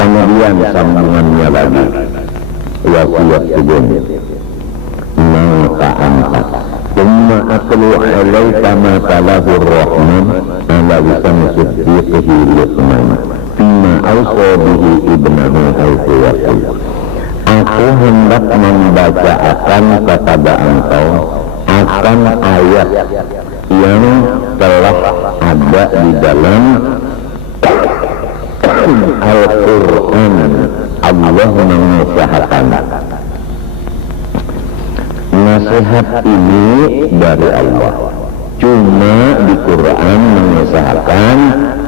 Kemudian sambungannya lagi, wasiat kubun maka angkat thumma atlu alaika ma talahur rahman ala lisan siddiqihi Luqman fima awsa bihi ibnahu haythu yaqul, aku hendak membacakan kepada engkau akan ayat yang telah ada di dalam Al-Quran. Allah mengusahakan nasihat ini dari Allah. Cuma di Quran mengusahakan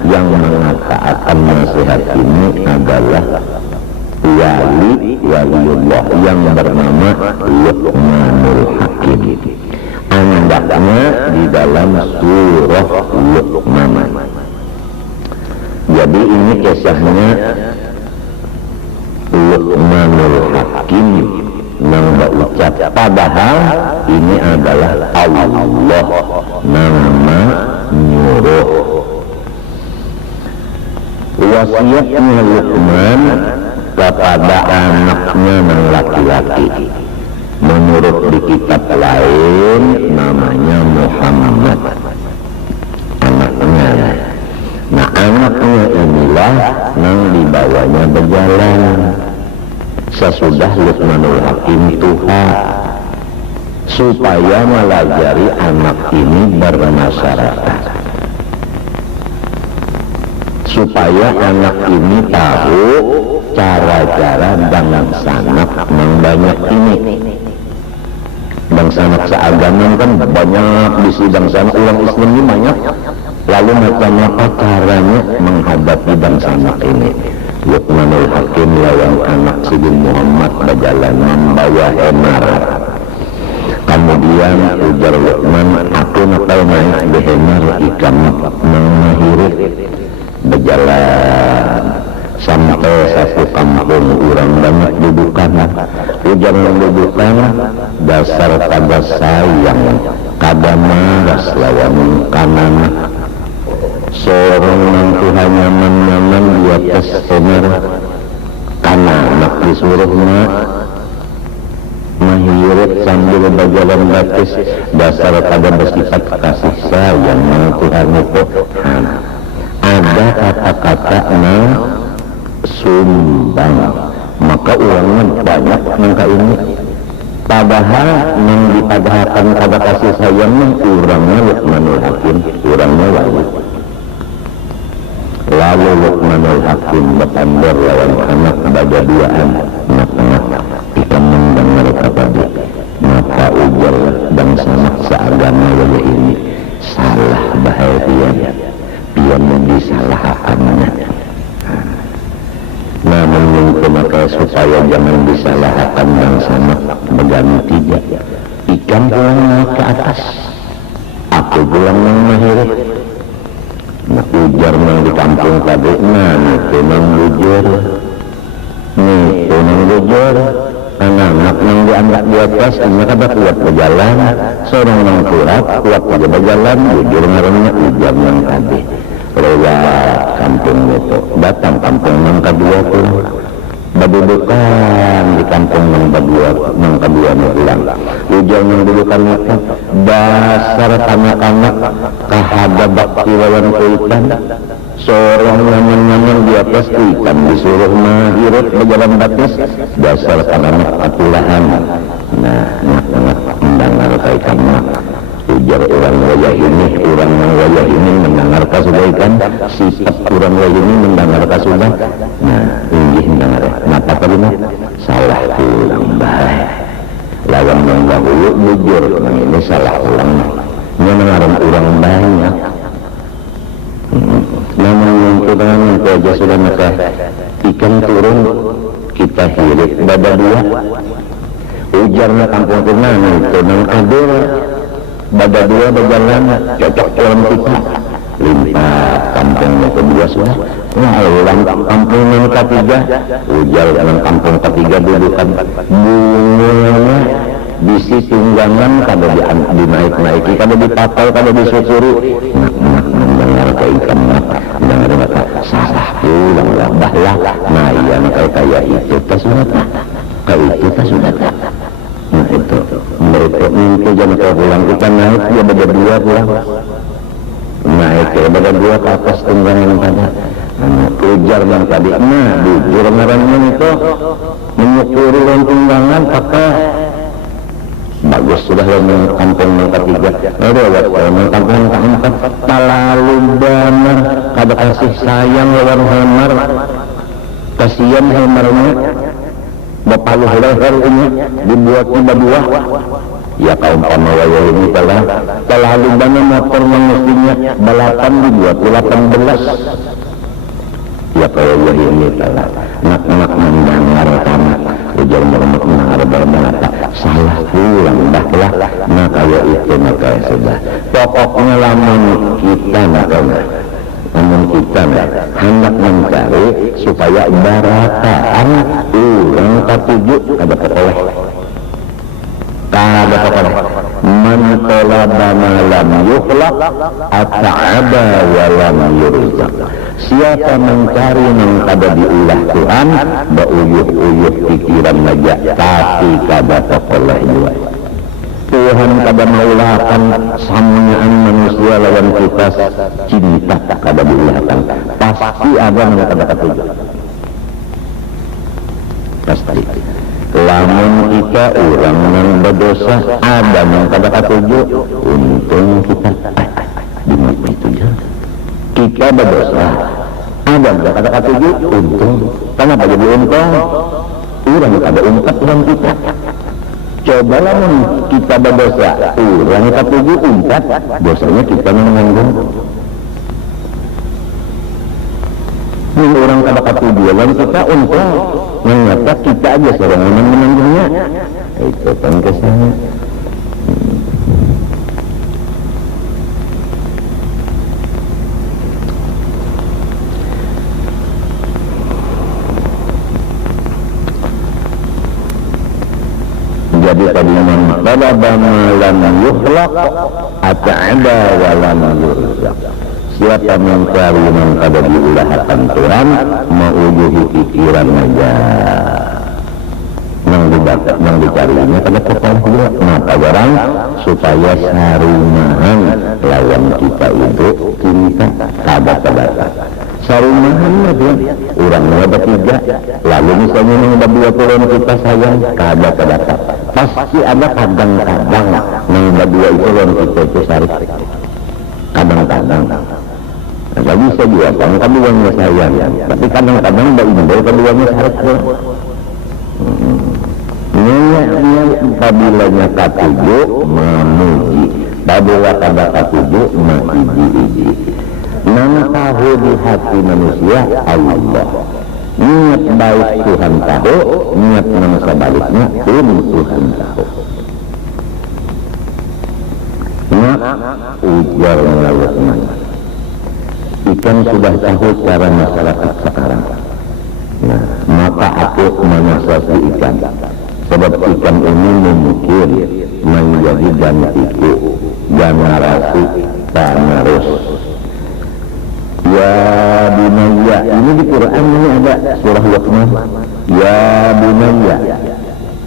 yang mengatakan nasihat ini adalah waliullah yang bernama Luqmanul Hakim. Andaknya di dalam surah Luqman. Jadi ini kisahnya Luqmanul Hakim yang berucap, padahal ini adalah Allah nama nyuruh. Wasiatnya Luqman kepada anaknya yang laki-laki, menurut di kitab lain namanya Muhammad anaknya. Nah, anaknya inilah yang dibawanya berjalan sesudah Luqmanul Hakim tua, supaya melajari anak ini bermasyarakat, supaya anak ini tahu cara-cara dengan sanak yang banyak ini. Dan sanak seagama kan banyak di sidang sanak, ulang Islam ini banyak. Lalu macam apa caranya menghadapi dan sanak ini? Luqmanul Hakim lawan anak Sidi Muhammad berjalan membawa hemar. Kemudian ujar Luqman, aku nakal naik di hemar ikan mengahirit berjalan sampai satu kampung orang banyak dudukan. Ujar dudukan dasar kada sayang kada maras lawan kanan. Seorang yang Tuhan nyaman-nyaman di atas hemar, karena anak disuruh mahirit sambil berjalan batis, dasar pada bersifat kasih sayang yang Tuhan itu. Ada kata-kata sumbang, maka uangnya banyak nangka ini. Padahal yang dipadahkan pada kasih sayangnya urangnya Luqmanul Hakim, urangnya wali. Lalu Luqmanul Hakim bertandar lawan anak baga duaan, anak-anak kita mendengar kata dia, maka ujar dan sanak seagama wali ini salah bahaya dia disalahkannya. Namun mungkin maka supaya jangan disalahkan dan sanak berganti ikan pulang ke atas, aku pulang yang mahir. Nah, ujar nang di kampung tadi, nah itu nang bujur, itu nang bujur, anak-anak nang diangkat di atas, ini kada kuat berjalan, seorang nang kuat aja berjalan, bujur ngarannya ujar nang tadi, lewat kampung itu, datang kampung nang kedua pun, berdudukan di kampung nang kedua pulang, ujar nang dudukan itu, dasar kanak-kanak kahada bakti lawan kuitan, seorang nyaman-nyaman di atas kuitan disuruh mahirit berjalan batis, dasar kanak atulahan. Nah, anak-anak mendengar kaitan ujar orang wajah ini mendengar kasudah sifat orang wajah ini mendengar kasudah. Nah, inggih mendengar. Napa tadi salah pulang baik lawan yang dahulu bujur, nah ini salah pulang. Ini mengarang orang banyak. Namun kita aja sudah maka ikan turun kita hirit dada dua. Ujarnya kampung turnan itu nang adil dada dua berjalan cocok dalam kita. Limpah kampungnya kedua sudah. Nah, ulang kampung yang ketiga, ujar dalam kampung ketiga dudukan bunganya bisi tunggangan kada dinaik-naiki, kada dipakai, kada disusuri. Mendengar ke ikan mendengar kata salah ulang lah nah iya kayak itu tak sudah tak kayak itu tak sudah tak nah itu mereka itu jangan kau pulang kita naik dia berdua pulang naik dia berdua ke atas tunggangan pada ujar yang tadi nah bujur ngarannya itu menyukuri tunggangan pakai bagus sudah yang kampung yang ketiga ada yang kampung yang keempat terlalu benar kada kasih sayang lawan hamar kasihan hamarnya bapaluh leher ini dibuatnya berdua ya kaum pamawaya ini terlalu banyak motor mestinya balapan dibuat 18 ya kalau ini telah nak mendengar tamat ujar meremut mendengar salah pulang dah nah kalau itu maka sudah pokoknya lamun kita namun kita hendak mencari supaya barataan ulang ketujuh ada peroleh man talaba ma lam yukhlaq at'aba wa lam yurzaq siapa mencari yang kada diulah Tuhan bauyuh-uyuh pikiran aja tapi kada peroleh juga Tuhan kada maulahkan samaan manusia lawan kita cinta kada diulahkan pasti ada yang kada ketujuh pasti lamun kita orang yang berdosa ada yang kada ketujuh untung kita di mana itu kita berdosa ada yang kada ketujuh untung kenapa jadi untung orang kada untung dengan kita coba lamun kita berdosa orang ketujuh untung dosanya kita menanggung ini orang kada ketujuh lawan kita untung ternyata kita aja seorang yang menanggungnya itu kan kesannya jadi tadi man talaba ma lam yukhlaq at'aba wa lam yurzaq siapa mencari yang kada diulahkan Tuhan maujuhi pikiran aja yang dicarinya kada kepala juga maka barang supaya sarumahan lawan kita itu cinta kada sarumahan aja orang ada 3 lalu misalnya yang ada 20 kita sayang kada pasti ada kadang-kadang yang ada 2 itu orang kita itu sari kadang-kadang nggak bisa juga kan keduanya sayang tapi kadang-kadang mbak ibu keduanya syarat apabila ketujuh memuji apabila kada ketujuh mengiji-iji nang tahu di hati manusia Allah niat baik Tuhan tahu niat nang sebaliknya Tuhan tahu ujar Lukman ikan sudah tahu cara masyarakat sekarang nah maka aku menasihati ikan sebab ikan ini mungkin menjadi gantiku generasi penerus ya bunayya ini di Quran ini ada surah Luqman ya bunayya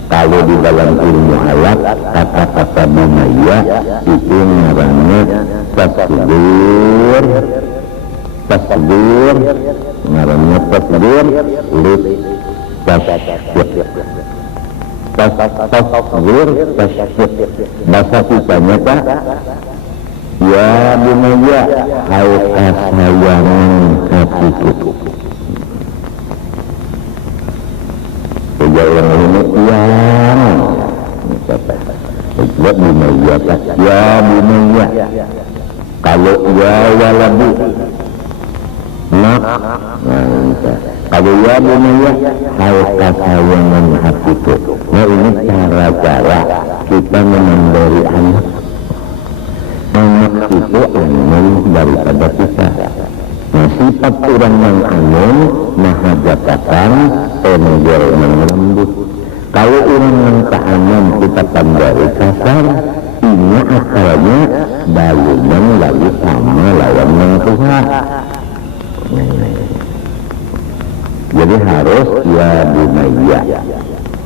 kalau di dalam ilmu alat kata-kata bunayya itu namanya tasbir namanya tasbir lit tasbir bahasa kitanya Pak ya bunayya hai kesayangan hatiku yang ini yang buat bunayya ya bunayya kalau ya waladu nak kalau ya bunayya hai kesayangan hatiku nah ini cara-cara kita memberi anak itu amun daripada kita nah sifat orang yang amun maha jabatan penegel mengelembut kalau orang yang tak amun kita tandai kasar ini asalnya balunan lagi sama lawan yang Tuhan Jadi harus ya bunayya.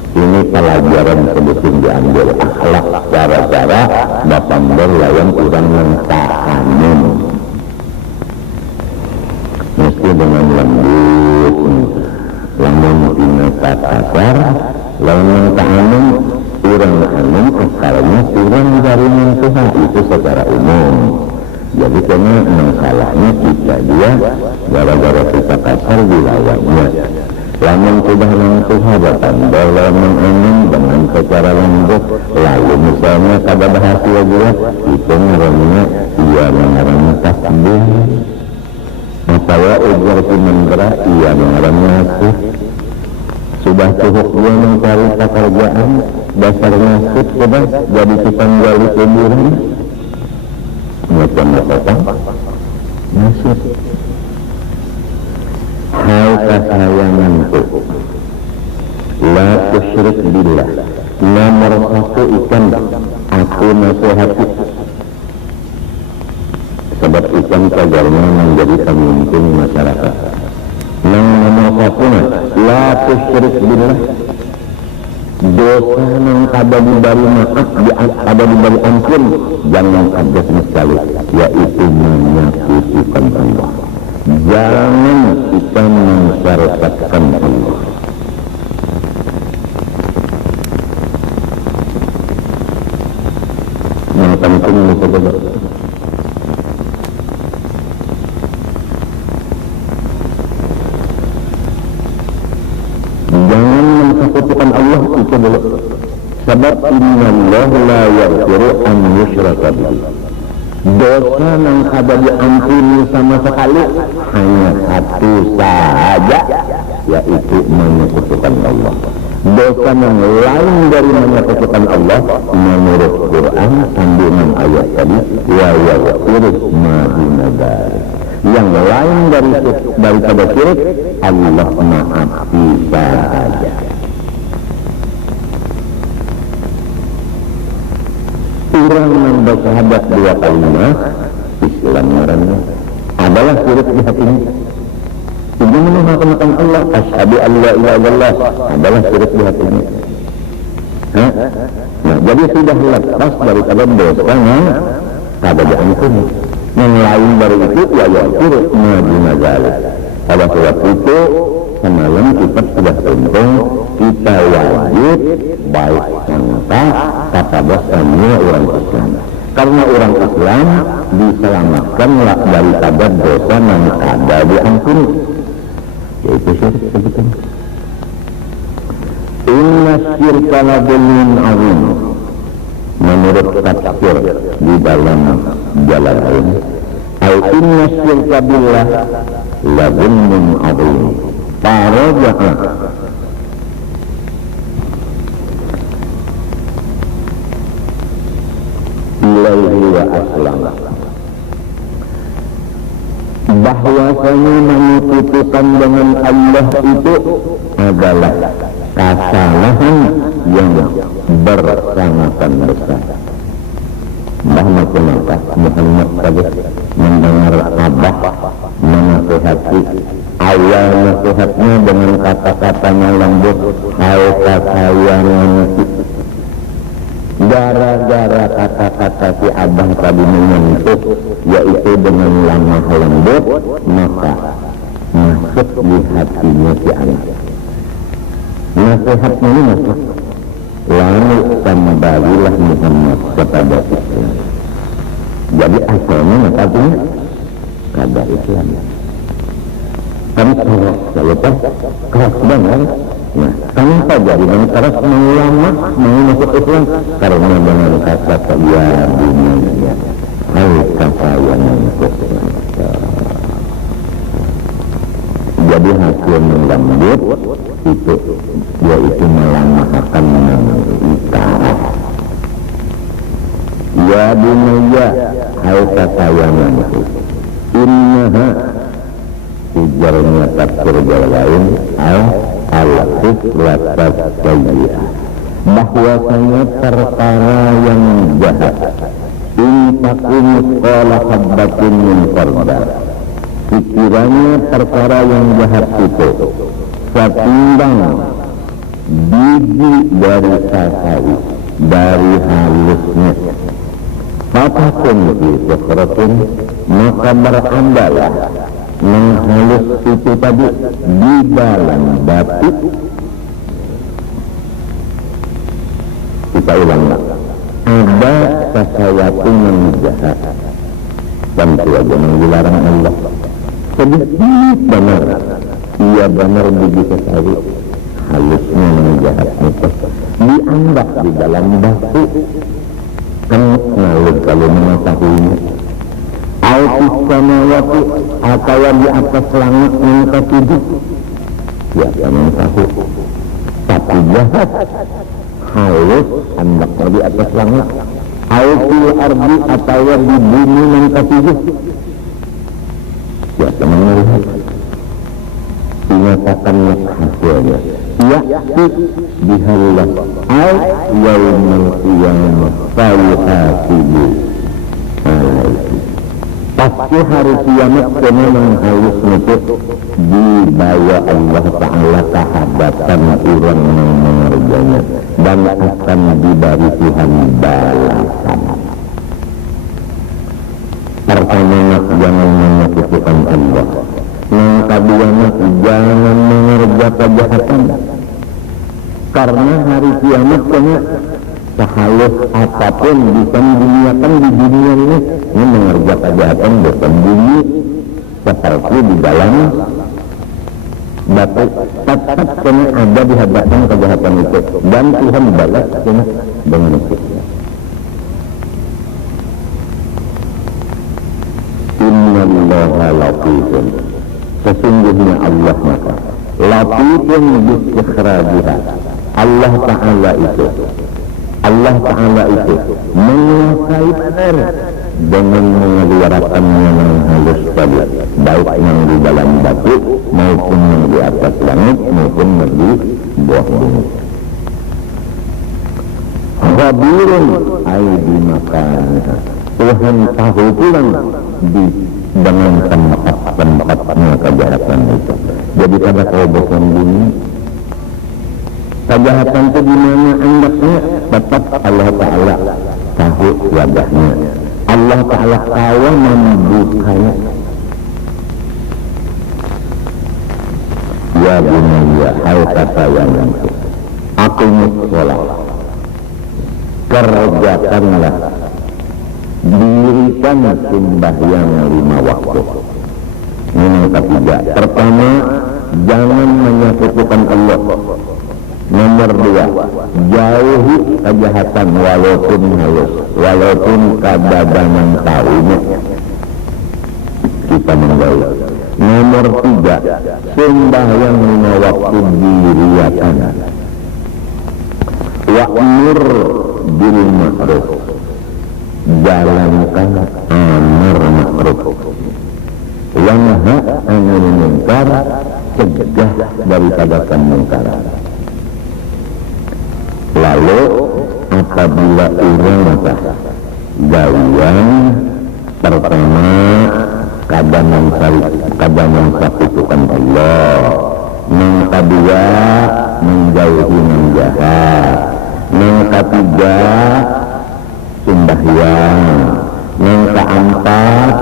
Ini pelajaran sebetulnya diambil akhlak cara-cara bapambar lawan orang yang tahanin. Mesti dengan lembut, lamun tina kasar, lawan yang tahanin, orang tahanin asalnya orang dari Tuhan itu secara umum. Jadi karena masalahnya kita dia gara-gara kita kasar wilayahnya. Lamun sudah menyentuh hajatan lamun ingin dengan secara lembut, lalu misalnya kada bahagia juga itu ngarannya ia mengarang tasbih, masalah ujar kumendera ia mengarang nasib. Sudah cukup dia mencari pekerjaan dasar nasib sudah jadi tukang gali kuburan macam apa nasib. Hai kesayanganku, la tusyrik billah. Nomor satu ikan aku nasihati, sebab ikan kajarnya menjadi pemimpin masyarakat. Nomor satu la tusyrik billah. Dosa yang ada diberi maaf, ada diberi ampun, jangan ada sekali, yaitu menyakitkan Allah. Jangan kita mensyariatkan Allah. Yang penting itu betul. Jangan mensekutukan Allah itu dulu. Sebab innallaha la yaghfiru an yushraka bihi. Dosa yang ada diampuni sama sekali hanya satu saja, yaitu menyekutukan Allah. Dosa yang lain dari menyekutukan Allah menurut Quran sambungan ayat tadi wa yaghfiru ma duna dzalik. Yang lain daripada syirik Allah maafkan saja. Orang yang bersyahadat dua kalimat Islam orangnya adalah syirik di hatinya. Ini menamakan Allah asyhadu an la ilaha illallah adalah syirik di hatinya. Nah, jadi sudah lepas daripada dosa yang kada diampuni. Yang lain dari itu ya syirik madina dzalik. Pada sebab itu semalam kita sudah tentung kita wajib baik sangka kepada semua orang Islam. Karena orang Islam diselamatkan daripada dosa yang ada diampuni, yaitu syirik sebetulnya. Inna syirka la dzulmun azim. Menurut tafsir di dalam jalan ini, inna syirka billah la dzulmun azim. Faraja'a ilaihi wa aslam. Bahwasanya menyekutukan dengan Allah itu adalah kesalahan yang bersangat besar. Muhammad tadi mendengar abah menasihati, awal nasihatnya dengan kata-katanya lembut, hai kesayanganku. Gara-gara kata-kata si abang tadi menyentuh, yaitu dengan lemah lembut, maka masuk di hatinya si anak. Nasihatnya ini masuk, lalu kembalilah Muhammad kepada Islam. Jadi asalnya makanya kada Islam. Kami keras, keras banget. Nah, kenapa jadi keras mengulang mau masuk Islam? Karena dengan kata ya dunia, hai kesayanganku. Jadi hasil melembut itu yaitu melamahkan itaat. Ya dunia, hai kesayanganku. Innaha ujarnya tafsir lain al-kufratat sayyi'ah, bahwasanya perkara yang jahat intakun qala habbatin min khardal, pikirannya perkara yang jahat itu setimbang biji dari sasawi dari halusnya. Apapun itu kerotin, maka berandalah menghalus itu tadi di dalam batu. Kita ulang, ada sesuatu yang jahat tentu aja yang dilarang Allah. Sedikit benar, ia benar biji sasawi halusnya yang jahat itu diambak di dalam batu. Lalu kalau mengetahuinya Al-Qis samawati atau di atas langit yang ketujuh, siapa yang tahu? Tapi jahat halus ambaknya di atas langit. Al-Qil ardi atau di bumi yang ketujuh, siapa yang melihat? Dinyatakanlah hasilnya ya'ti bihallah al-yawmal qiyamah fayuhasibu alaihi. Pasti hari kiamat kena menghalus itu dibawa Allah Ta'ala ke hadapan orang yang mengerjanya dan akan diberi Tuhan balasan. Pertama, jangan menyekutukan Allah. Yang kedua, jangan mengerja kejahatan, karena hari kiamat kena sehalus apapun bisa diduniakan di dunia ini mengerja kejahatan bersembunyi seperti di dalam batu, tetap kena ada di hadapan kejahatan itu dan Tuhan balas kena dengan itu. Innallaha latifun, sesungguhnya Allah maka latifun bistikhrajiha. Allah Ta'ala itu menguasai benar dengan mengeluarkannya yang halus tadi, baik yang di dalam batu maupun yang di atas langit maupun yang di bawah bumi. Khabirun aidi makanya, Tuhan tahu pulang di dengan tempat-tempatnya kejahatan itu. Jadi pada kerobosan bumi, kejahatan itu di mana andaknya, tetap Allah Ta'ala tahu wajahnya. Allah Ta'ala tahu membukanya. Ya bunaya, hai kata yang itu, aku sholat, kerjakanlah, dirikan sembahyang 5 waktu. Ini yang ketiga. Pertama, jangan menyekutukan Allah. Nomor 2, jauhi kejahatan walaupun halus, walaupun kadang-kadang tahunya kita menjauhi. Nomor 3, sembahyang 5 waktu diriakan. Wa'mur bil ma'ruf, jalankan amar ma'ruf, wanha 'anil munkar, cegah daripada kemungkaran. Lalu apabila orang gawian, pertama kadang mensekutukan Allah, yang kedua menjauhi yang jahat, yang ketiga sembahyang, yang keempat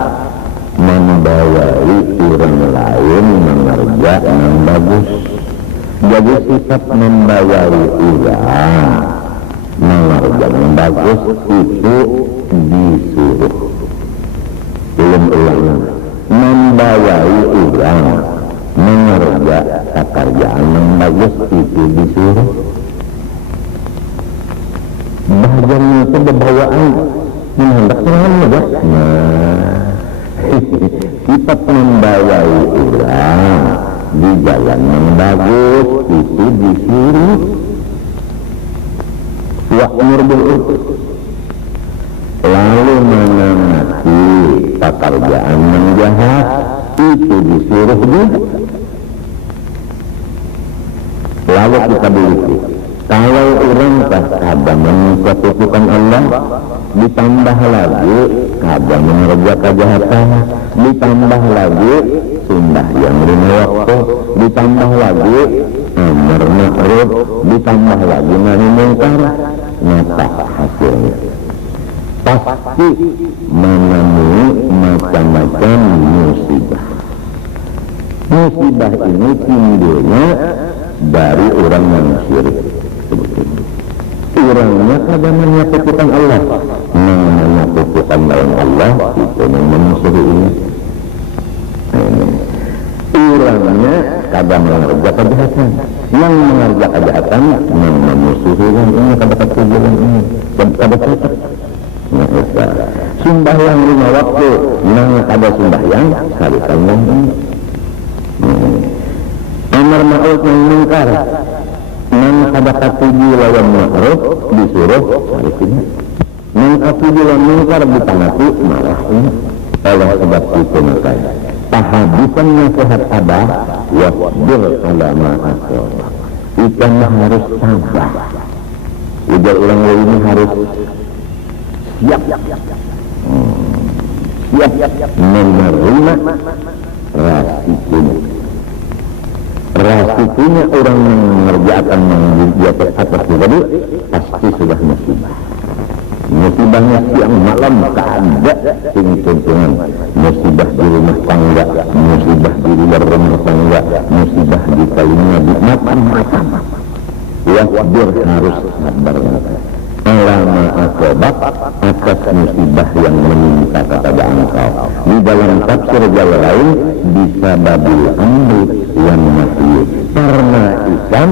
membawai orang lain mengerjakan yang bagus. Jadi sifat membawai orang mengerjakan yang bagus itu disuruh. Belum ulang, membawai orang mengerjakan pekerjaan yang bagus itu disuruh. Bahagiannya itu berbawaan menghendak ya. Sifat membawai orang di jalan yang bagus itu disuruh. Wa'mur bil urf, lalu mengamati pekerjaan yang jahat itu disuruh juga. Lalu kita begitu, Kalau orang ada menkutukan Allah, ditambah lagi ada mengerja kejahatan, ditambah lagi sunnah yang lima waktu, ditambah lagi amar ma'ruf, ditambah lagi nahi mungkar, nyata hasilnya pasti menemui macam-macam musibah. Musibah ini timbulnya dari orang yang syirik. Orangnya kada menyatukan Allah, menyatukan lawan Allah, itu menyusuri ini. Orangnya kada mengerja kejahatan, yang mengerja kejahatan memusuhi ini, kada ketujuan ini, kada cocok. Sembahyang 5 waktu, nang kada sembahyang, sarikan yang ini. Amar ma'ruf nahi mungkar, nang kada katuju lawan ma'ruf disuruh sarikan. Nang katuju lawan mungkar ditangati malah ini. Oleh sebab itu maka tahabusan nasihat abah wasbir ala ma'asor. Ikan harus sabar. Ujar orang ini harus siap menerima resikonya orang yang mengerjakan di atas tadi pasti sudah musibahnya siang malam kada tuntungan, musibah di rumah tangga, musibah di luar rumah tangga, musibah di telinga, di macam-macam. Wasbir harus sabar lama akobat atas musibah yang menimpa kepada engkau. Di dalam tafsir jalan lain bisa babil amri yang mati, karena ikan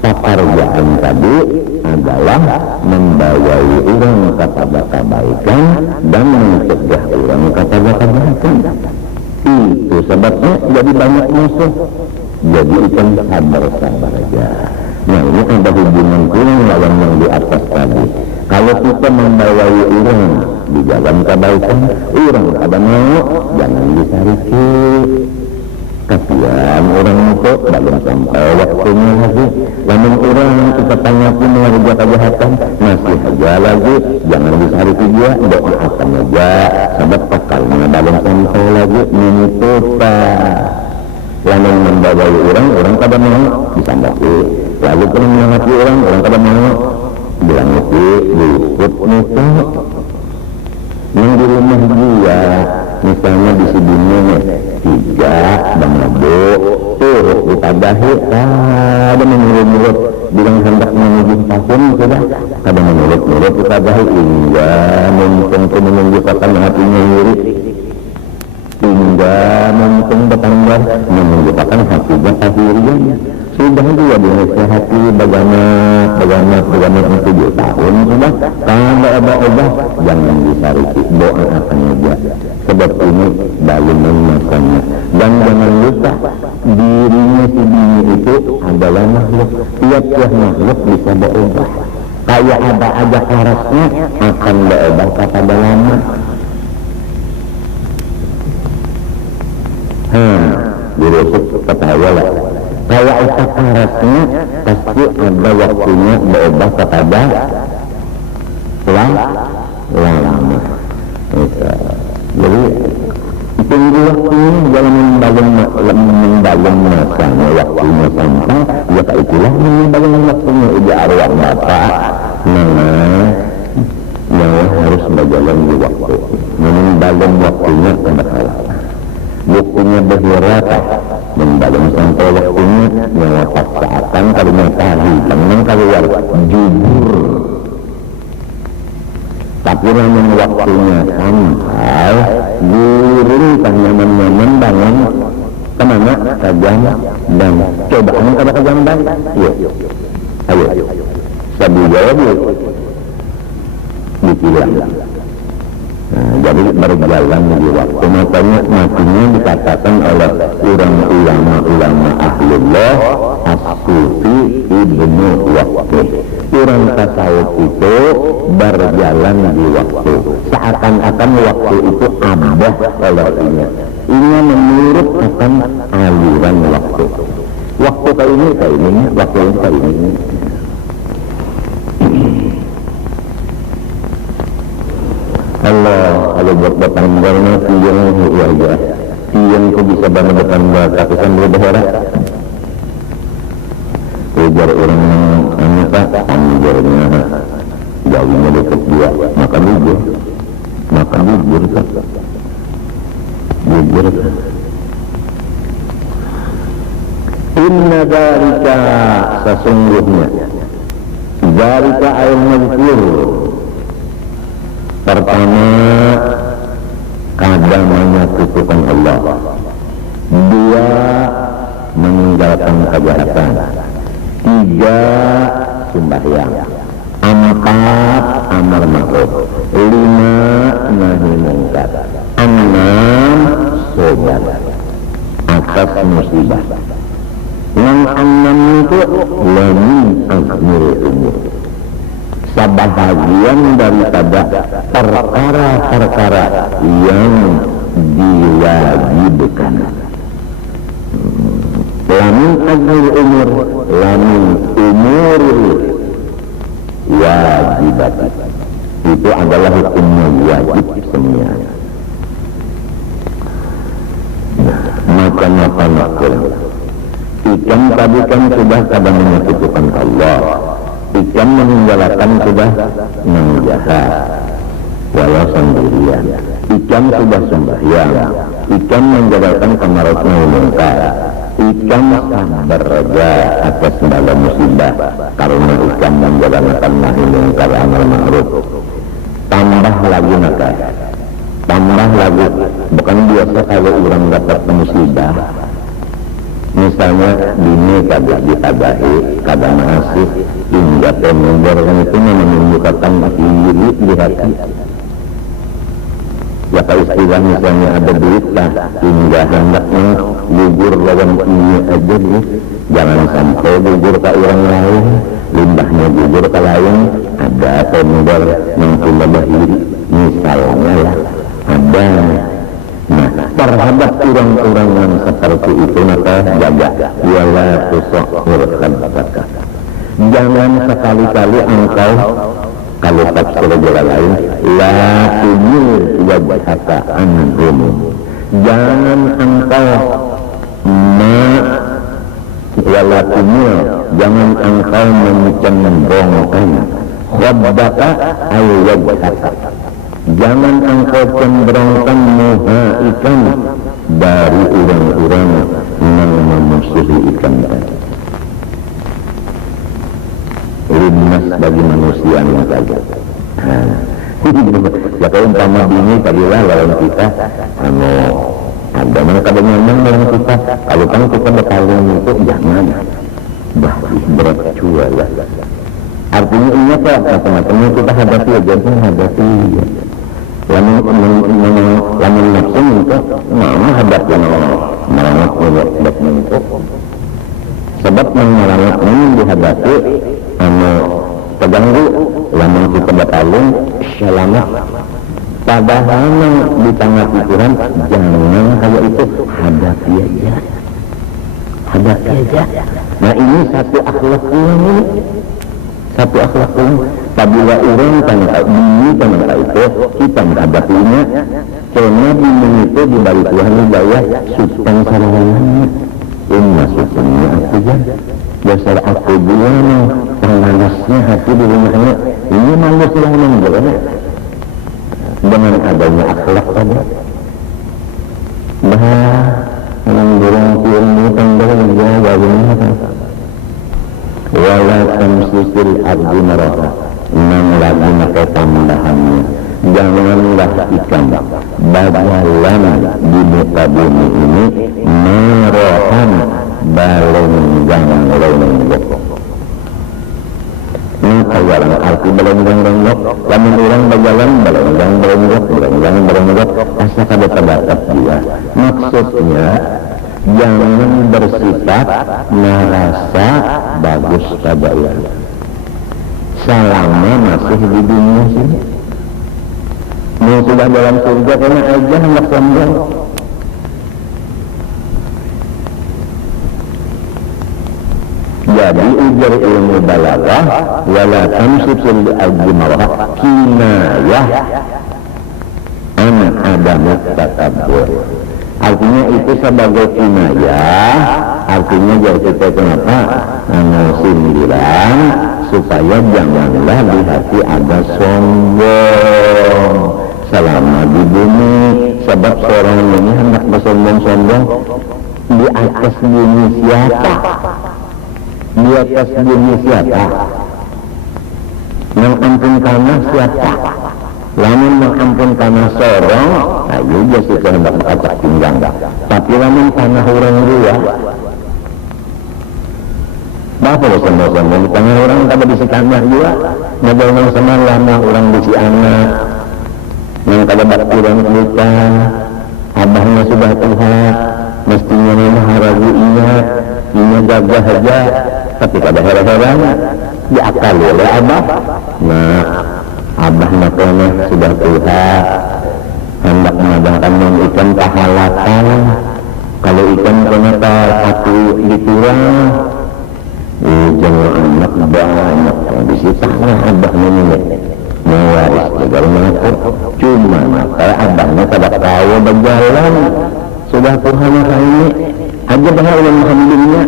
pekerjaan tadi adalah membawai orang kepada kebaikan dan mencegah orang kepada kebaikan. Itu sebabnya jadi banyak musuh. Jadi ikan sabar-sabar aja. Nah, ini ada hubungan kurang lawan yang di atas tadi. Kalau kita membawai orang di jalan kebaikan, orang kada mau, jangan disariki. Kasihan orang itu belum sampai waktunya lagi. Namun orang kita tanyakan mengerja kejahatan, masih aja lagi, jangan disariki dia, doakan aja. Sebab pakalnya belum sampai lagi, menutupa. Namun membawai orang kada mau, disambaki. Lalu pun menyangati orang kada mau, bilang itu luput itu. Yang di rumah dia, misalnya di sini 3 bangabo, turut ditadahi, kada menurut-nurut, bilang hendak menunjuk tahun sudah, kada menurut-nurut ditadahi, hingga mumpung menunjukkan hatinya iri, hingga mumpung bertambah menunjukkan hatinya tahirian. Sudah dia dinasihati bagaimana 7 tahun sudah kada ada obat, jangan disariki, doakan aja. Sebab ini daluman masanya. Dan jangan lupa dirinya si bini itu adalah makhluk. Tiap-tiap makhluk bisa berubah. Kayak ada aja karasnya akan berubah kepada lama. Dirusuk ketawa lah. Kayak itu karasnya pasti ada waktunya berubah kepada lama. Jadi tunggu waktunya, jangan membalem masanya, waktunya sampai ya kayak itulah membalem waktunya. Ija arwah bapak nyawa harus berjalan di waktu, membalem waktunya kada kalah. Buktinya berhirata membalem sampai waktunya nyawa paksaan kalinya tadi tenang keluar jujur. Tapi namun waktunya sampai guring kan nyaman-nyaman bangun kemana kajang dan cobaan kada kajang dan ayo sabi jawab dibilang. Jadi berjalan di waktu, makanya matinya dikatakan oleh orang ulama ahlullah as-sufi ibnu waktu. Orang tasawuf itu berjalan di waktu, seakan-akan waktu itu abah olehnya. Ini menurut akan aliran waktu. Waktu kayak ini, waktu yang kayak ini. kalau buat bertanggalnya tiyang aja tiyang kok bisa banget bertanggal tapi sambil berharap ujar orang anu tak anjarnya jauhnya dekat dia maka bubur tak bubur tak inna dzalika sesungguhnya dzalika al-mazkur pertama kadang menyekutukan Allah, dua meninggalkan kejahatan, tiga sembahyang, empat amar ma'ruf, lima nahi mungkar, enam sobat atas musibah. Yang enam itu lamin akhir umur, sebahagian daripada perkara-perkara yang diwajibkan. Lamin akhir umur, lamin umur wajibat, itu adalah hukumnya wajib semua. Makan ikan tadi kan sudah kadang menyekutukan Allah, ikan meninggalkan sudah menjahat walau sendirian, ikan sudah sembahyang, ikan menjalankan kamarotnya mungkar, ikan sabar atas segala musibah karena ikan menjalankan nahi mungkar amar ma'ruf. Tambah lagi maka tambah lagi, bukan biasa kalau orang dapat musibah misalnya bini kada ditabahi, kada ngasih hingga pemenggoran itu menunjukkan iri di hati. Ya kalau istilah misalnya ada duit lah hingga hendaknya gugur lawan ini aja nih, jangan sampai gugur ke orang lain, limbahnya gugur ke lain. Ada penggor yang punya iri misalnya lah ada. Nah, terhadap orang-orang yang seperti itu maka jaga wala tusakhir khalqaka. Jangan sekali-kali engkau kalau tafsir jalan lain la tumil wajhaka anhum. Jangan engkau wala tumil, jangan engkau mencembrongkan khabbaka ay wajhaka. Jangan engkau cenderungkan muhaikan dari orang-orang yang memusuhi ikan tadi. Linnas bagi manusia yang saja. Ya kalau umpama bini tadilah lawan kita, ada mana kada nyaman lawan kita. Kalau kan kita berkalian itu jangan, berat jual lah. Artinya ini apa? Macam-macamnya kita hadapi aja, hadapi. Lamun nafsu itu nama hadapi merawat buat itu. Sebab merawat ini dihadapi terganggu. Lamun kita berkalian selamat. Padahal di tangan Tuhan jangan kayak itu, hadapi aja. Hadapi aja. Nah ini satu akhlak ini. Satu akhlak ini. Apabila orang tanya bini tanya itu kita menghadapinya karena bini itu dibalik Tuhan hidayah sultan sarawannya ini sultannya aku ya dasar aku juga nih panasnya hati di rumahnya ini malu silang menggolong dengan adanya akhlak tadi yang dorong ilmu tanggal ya wajibnya wala tamsisil ardi marah. Enam lagi maka tambahannya, janganlah ikan badalan di muka bumi ini merohan balenggang-lenggok. Maka yang arti balenggang-lenggok, lamun orang berjalan balenggang-lenggok, asa kada terbatas dia. Maksudnya jangan bersifat merasa bagus pada yang selama masih di dunia sini. Mau sudah dalam surga kena aja hendak sombong. Jadi ujar ilmu balaghah wala tamsisul ardi marah kinayah ada mutakabbir. Artinya itu sebagai kinaya, artinya jadi kita kenapa sindiran supaya janganlah di hati ada sombong selama di bumi, sebab seorang ini hendak bersombong-sombong di atas bumi siapa? Di atas bumi siapa? Yang ampun karena siapa? Lamun mengampun karena sorong, ayo jasa kehendak acak pinggang. Tapi lamun karena orang dua, bapak sombong-sombong di tengah orang tak bisa tambah juga. Ngebangun sama lama orang bisi anak, yang kada bakti orang kita, abahnya sudah Tuhan, mestinya memang haragu ingat, gagah aja, tapi kada hera-heranya diakali oleh abah. Nah, abah nakona sudah Tuhan, hendak mengadahkan ikan pahalatan. Kalau ikan kenapa aku diturang, jangan anak banyak di situ abahnya ini mewaris segala macam. Cuma kalau abahnya tidak tahu berjalan, sudah Tuhan ini aja bahaya alhamdulillah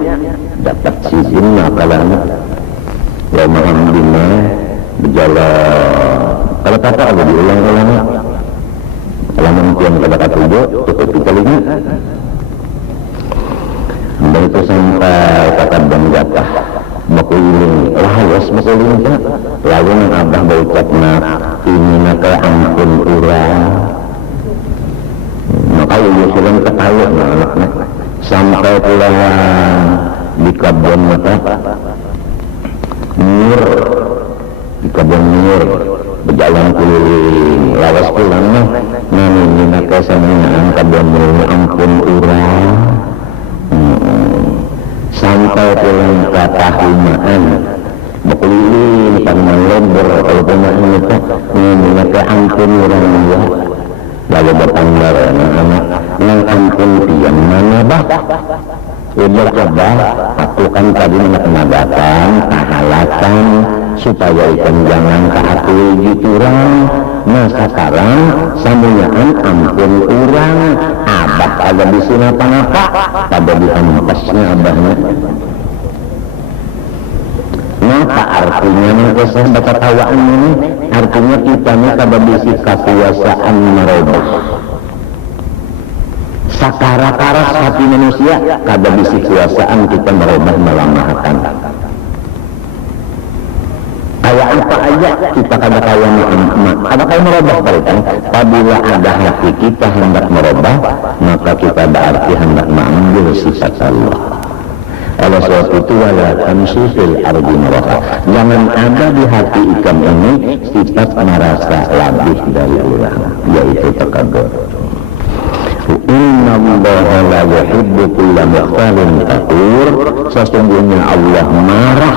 dapat sizin makalana ya alhamdulillah berjalan. Kalau kata ada diulang-ulang, kalau mungkin kata tujuh tutup telinga. Dan itu sampai kata dan jatah makuling lawas makuling tak lalu yang abah berucap nak ini nak ampun urang. Maka ia sudah ketawa anaknya sampai pulang di kebun mata mur di kebun mur berjalan keliling lawas pulang nah ini nak kesanaan kebun mur ampun urang. Sampai pulang ke tahimaan berkeliling karena lembur kalau penyakit itu mengingat ampun orang dia lalu bertanggar anak-anak yang ampun tiang mana bah udah abah aku kan tadi menadakan tahalatan supaya ikan jangan keakui gitu orang. Nah sekarang sambunyaan ampun orang abah agak bisa apa-apa pada dihampasnya abahnya. Maka artinya nanti saya baca tawaan ini artinya kita ini kada bisa kekuasaan merubah sakara-karas hati manusia, kada bisa kekuasaan kita merubah melamahkan. Kayak apa aja kita kada kaya ada kaya merubah balikan. Apabila ada hati kita hendak merubah, maka kita berarti hendak mengambil sifat Allah. Oleh sebab itu wala tamshi fil ardi maraha. Jangan ada di hati ikan ini sifat merasa lebih dari orang, yaitu takabbur. Inna Allaha la yuhibbu kulla mukhtalin fakhur. Sesungguhnya Allah marah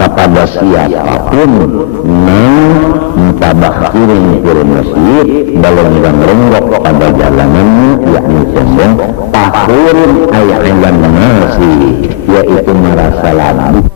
kepada siapapun yang mutabakhirin fil masjid dalam ronggok pada jalanannya, yakni sombong, fakhur ayat nasi, yaitu merasa lalu.